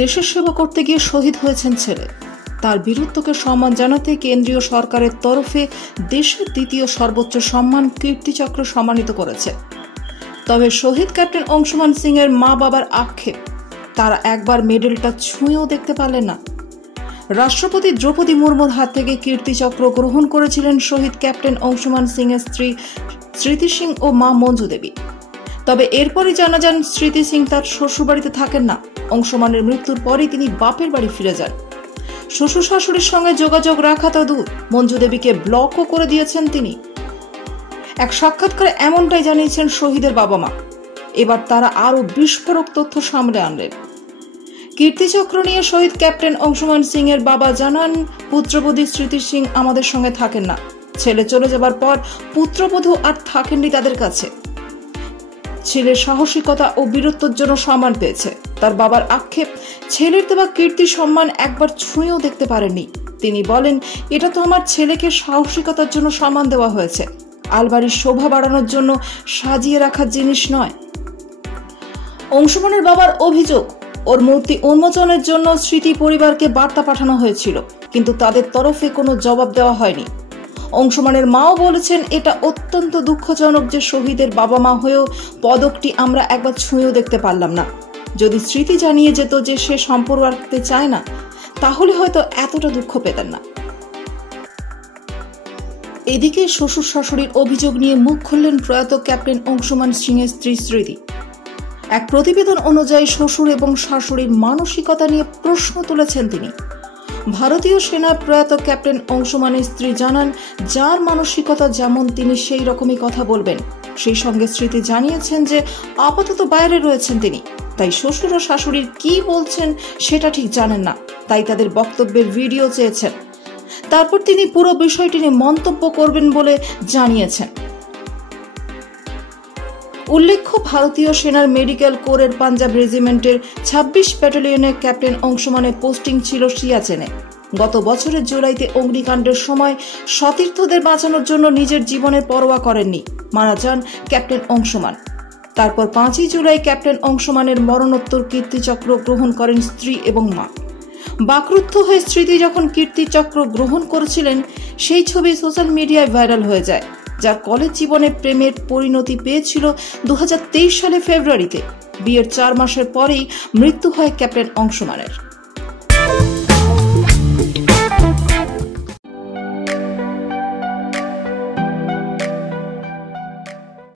দেশের সেবা করতে গিয়ে শহীদ হয়েছেন ছেলে। তার বীরত্বকে সম্মান জানাতে কেন্দ্রীয় সরকারের তরফে দেশের দ্বিতীয় সর্বোচ্চ সম্মান কীর্তিচক্র সম্মানিত করেছে। তবে শহীদ ক্যাপ্টেন অংশুমান সিং এর মা বাবার আক্ষেপ, তারা একবার মেডেলটা ছুঁয়েও দেখতে পারলেন না। রাষ্ট্রপতি দ্রৌপদী মুর্মুর হাত থেকে কীর্তিচক্র গ্রহণ করেছিলেন শহীদ ক্যাপ্টেন অংশুমান সিং এর স্ত্রী স্মৃতি সিং ও মা মঞ্জু দেবী। তবে এরপরই জানা যান স্মৃতি সিং তার শ্বশুরবাড়িতে থাকেন না। অংশুমানের মৃত্যুর পরই তিনি বাপের বাড়ি ফিরে যান। শ্বশুর শাশুড়ির সঙ্গে যোগাযোগ রাখা তো দূর, মঞ্জু দেবীকে ব্লকও করে দিয়েছেন তিনি। এক সাক্ষাৎকারে এমনটাই জানিয়েছেন শহীদের বাবা মা। এবার তারা আরো বিস্ফোরক তথ্য সামনে আনলেন। কীর্তিচক্র নিয়ে শহীদ ক্যাপ্টেন অংশুমান সিং এর বাবা জানান, পুত্রবধূ স্মৃতি সিং আমাদের সঙ্গে থাকেন না। ছেলে চলে যাবার পর পুত্রবধূ আর থাকেননি তাদের কাছে। ছেলের সাহসিকতা ও বীরত্বের জন্য সম্মান পেয়েছে। তার বাবার আক্ষেপ, ছেলের দেওয়া কীর্তি সম্মান একবার ছুঁয়েও দেখতে পারেননি। তিনি বলেন, এটা তো আমার ছেলেকে সাহসিকতার জন্য সম্মান দেওয়া হয়েছে, আলমারির শোভা বাড়ানোর জন্য সাজিয়ে রাখার জিনিস নয়। অংশুমানের বাবার অভিযোগ, ওর মূর্তি উন্মোচনের জন্য স্মৃতি পরিবারকে বার্তা পাঠানো হয়েছিল, কিন্তু তাদের তরফে কোনো জবাব দেওয়া হয়নি। অংশুমানের মাও বলেছেন, এটা অত্যন্ত দুঃখজনক যে শহীদের বাবা মা হয়েও পদকটি আমরা একবার ছুঁয়েও দেখতে পারলাম না। যদি স্মৃতি জানিয়ে যেত যে সে সম্পর্ক রাখতে চায় না, তাহলে হয়তো এতটা দুঃখ পেতেন না। এদিকে শ্বশুর শাশুড়ির অভিযোগ নিয়ে মুখ খুললেন প্রয়াত ক্যাপ্টেন অংশুমান সিং এর স্ত্রী স্মৃতি। এক প্রতিবেদন অনুযায়ী শ্বশুর এবং শাশুড়ির মানসিকতা নিয়ে প্রশ্ন তুলেছেন তিনি। ভারতীয় সেনার প্রয়াত ক্যাপ্টেন অংশুমানের স্ত্রী জানান, যার মানসিকতা যেমন তিনি সেই রকমই কথা বলবেন। সেই সঙ্গে স্মৃতি জানিয়েছেন যে আপাতত বাইরে রয়েছেন তিনি, তাই শ্বশুর ও শাশুড়ির কি বলছেন সেটা ঠিক জানেন না, তাই তাদের বক্তব্যের ভিডিও চেয়েছেন। তারপর তিনি পুরো বিষয়টি নিয়ে মন্তব্য করবেন বলে জানিয়েছেন। উল্লেখ্য, ভারতীয় সেনার মেডিকেল কোরের পাঞ্জাব রেজিমেন্টের ২৬ ব্যাটালিয়নের ক্যাপ্টেন অংশুমানের পোস্টিং ছিল সিয়াচেনে। গত বছরের জুলাইতে অগ্নিকাণ্ডের সময় সতীর্থদের বাঁচানোর জন্য নিজের জীবনের পরোয়া করেননি, মারা যান ক্যাপ্টেন অংশুমান। তারপর ৫ই জুলাই ক্যাপ্টেন অংশুমানের মরণোত্তর কীর্তিচক্র গ্রহণ করেন স্ত্রী এবং মা। বাকরুদ্ধ হয়ে স্মৃতি যখন কীর্তিচক্র গ্রহণ করেছিলেন, সেই ছবি সোশ্যাল মিডিয়ায় ভাইরাল হয়ে যায়, যার কলেজ জীবনে প্রেমের পরিণতি পেয়েছিল ২০২৩ সালে ফেব্রুয়ারিতে। বিয়ের ৪ মাসের পরেই মৃত্যু হয় ক্যাপ্টেন অংশুমানের।